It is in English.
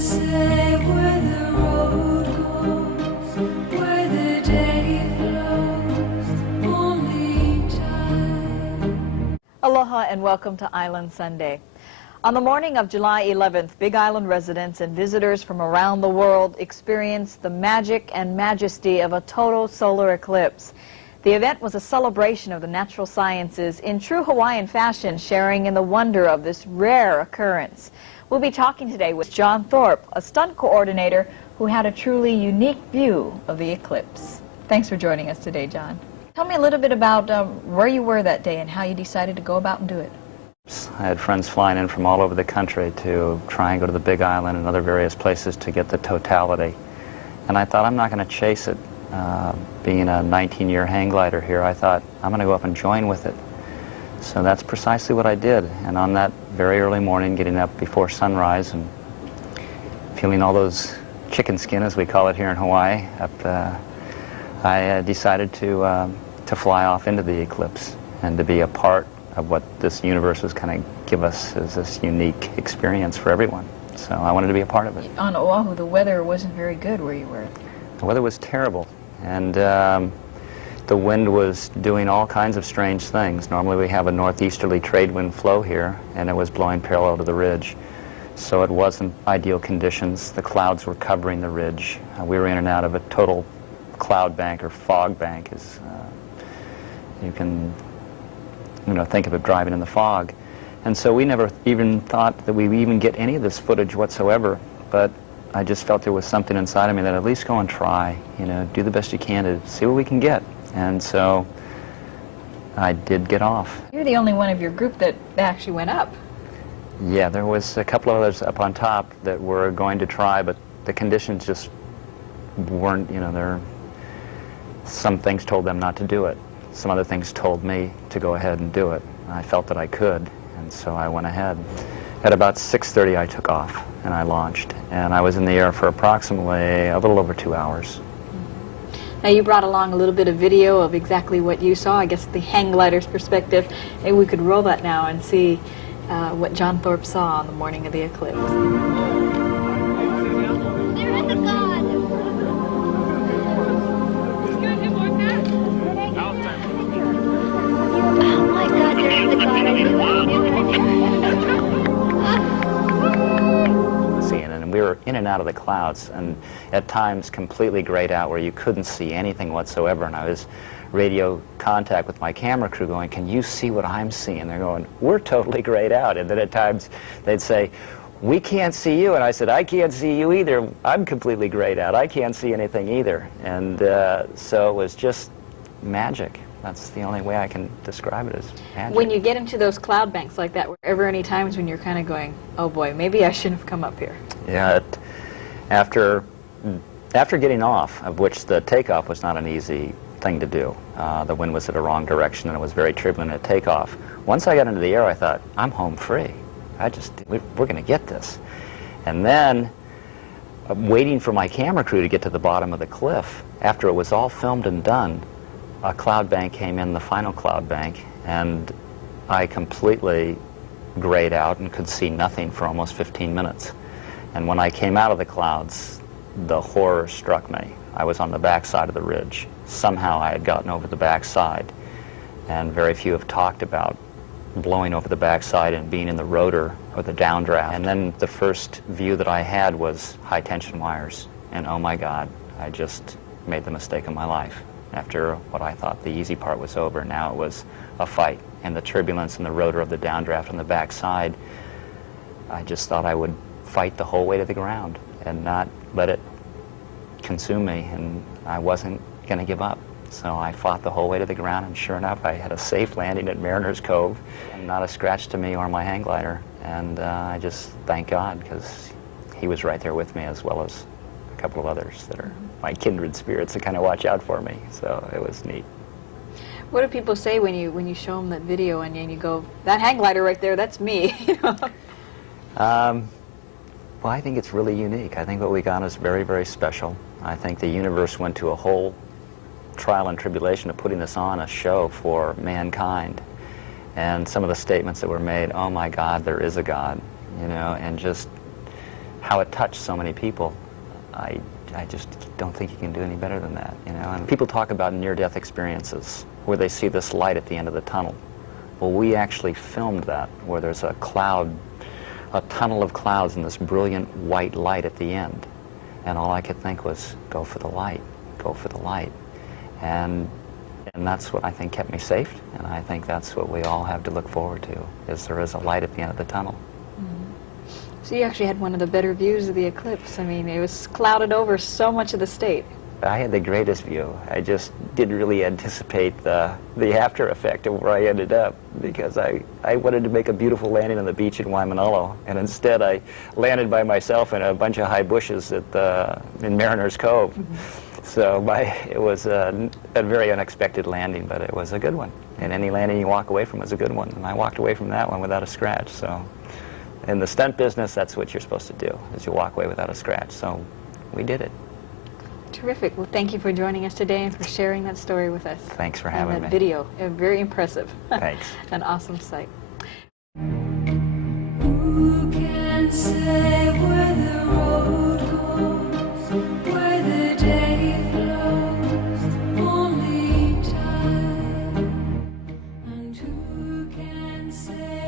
say where the road goes, where the day flows, only time. Aloha and welcome to Island Sunday. On the morning of July 11th, Big Island residents and visitors from around the world experienced the magic and majesty of a total solar eclipse. The event was a celebration of the natural sciences in true Hawaiian fashion, sharing in the wonder of this rare occurrence. We'll be talking today with John Thorpe, a stunt coordinator who had a truly unique view of the eclipse. Thanks for joining us today, John. Tell me a little bit about where you were that day and how you decided to go about and do it. I had friends flying in from all over the country to try and go to the Big Island and other various places to get the totality. And I thought, I'm not going to chase it. Being a 19-year hang glider here, I thought, I'm going to go up and join with it. So that's precisely what I did. And on that very early morning, getting up before sunrise and feeling all those chicken skin, as we call it here in Hawaii, I decided to fly off into the eclipse and to be a part of what this universe was going to give us as this unique experience for everyone. So I wanted to be a part of it. On Oahu, the weather wasn't very good where you were. The weather was terrible, and the wind was doing all kinds of strange things. Normally we have a northeasterly trade wind flow here, and it was blowing parallel to the ridge. So it wasn't ideal conditions. The clouds were covering the ridge. We were in and out of a total cloud bank or fog bank, as you can think of it, driving in the fog. And so we never even thought that we would even get any of this footage whatsoever, but I just felt there was something inside of me that at least go and try, do the best you can to see what we can get. And so I did get off. You're the only one of your group that actually went up. Yeah, there was a couple of others up on top that were going to try, but the conditions just weren't, some things told them not to do it. Some other things told me to go ahead and do it. I felt that I could, and so I went ahead. At about 6:30 I took off and I launched, and I was in the air for approximately a little over 2 hours. Now you brought along a little bit of video of exactly what you saw, I guess the hang glider's perspective. Maybe we could roll that now and see what John Thorpe saw on the morning of the eclipse. There is a God. Oh my God, there is a God. I knew it. And we were in and out of the clouds, and at times completely grayed out where you couldn't see anything whatsoever. And I was radio contact with my camera crew going, can you see what I'm seeing? They're going, we're totally grayed out. And then at times they'd say, we can't see you. And I said, I can't see you either. I'm completely grayed out. I can't see anything either. And so it was just magic. That's the only way I can describe it, as magic. When you get into those cloud banks like that, were there ever any times when you're kind of going, oh boy, maybe I shouldn't have come up here? Yeah, after getting off, of which the takeoff was not an easy thing to do. The wind was at a wrong direction and it was very turbulent at takeoff. Once I got into the air, I thought, I'm home free. We're going to get this. And then, waiting for my camera crew to get to the bottom of the cliff, after it was all filmed and done, a cloud bank came in, the final cloud bank, and I completely grayed out and could see nothing for almost 15 minutes. And when I came out of the clouds, the horror struck me. I was on the backside of the ridge. Somehow I had gotten over the backside, and very few have talked about blowing over the backside and being in the rotor or the downdraft. And then the first view that I had was high tension wires, and oh my God, I just made the mistake of my life. After what I thought the easy part was over, now it was a fight. And the turbulence in the rotor of the downdraft on the backside, I just thought I would fight the whole way to the ground and not let it consume me, and I wasn't going to give up. So I fought the whole way to the ground, and sure enough, I had a safe landing at Mariner's Cove, and not a scratch to me or my hang glider. And I just thank God, because he was right there with me, as well as a couple of others that are my kindred spirits to kind of watch out for me. So it was neat. What do people say when you show them that video and you go, that hang glider right there, that's me? Well, I think it's really unique. I think what we got is very, very special. I think the universe went to a whole trial and tribulation of putting this on a show for mankind. And some of the statements that were made, oh my God, there is a God, and just how it touched so many people, I just don't think you can do any better than that, you know. And people talk about near-death experiences where they see this light at the end of the tunnel. Well, we actually filmed that, where there's a cloud, a tunnel of clouds and this brilliant white light at the end. And all I could think was, go for the light, go for the light. And that's what I think kept me safe, and I think that's what we all have to look forward to, is there is a light at the end of the tunnel. So you actually had one of the better views of the eclipse. I mean, it was clouded over so much of the state. I had the greatest view. I just didn't really anticipate the after effect of where I ended up, because I wanted to make a beautiful landing on the beach in Waimanalo, and instead I landed by myself in a bunch of high bushes in Mariner's Cove. So it was a very unexpected landing, but it was a good one. And any landing you walk away from was a good one, and I walked away from that one without a scratch. So in the stunt business, that's what you're supposed to do, is you walk away without a scratch. So we did it. Terrific. Well, thank you for joining us today and for sharing that story with us. Thanks for having and that me. video. Very impressive. Thanks. An awesome sight. Who can say where the road goes, where the day flows? Only time. And who can say